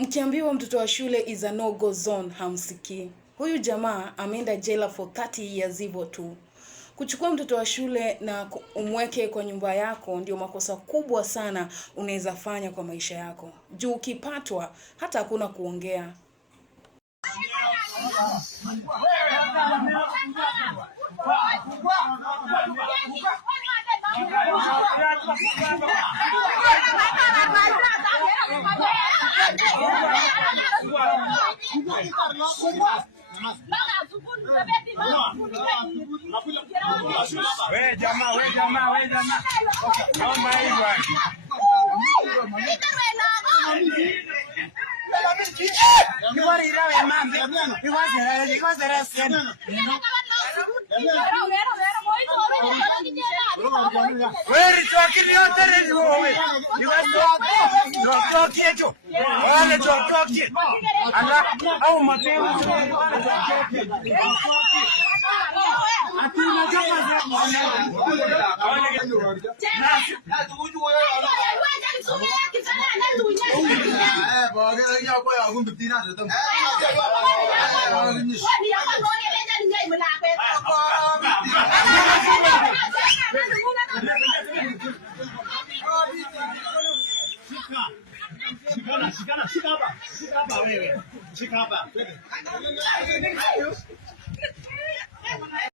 Mkiambiwa mtoto wa shule is a no go zone hamsikii. Huyu jamaa ameenda jela for 30 years hivyo tu. Kuchukua mtoto wa shule na umweke kwa nyumba yako ndio makosa kubwa sana unaweza fanya kwa maisha yako. Juu ukipatwa hata hakuna kuongea. We jamaa. Naomba hii bwana. Wewe tukili yote ni wewe. Tukili hicho. Wale tukili. Ana au mateo. Atina jamaa Shika hapa wewe. Shika hapa.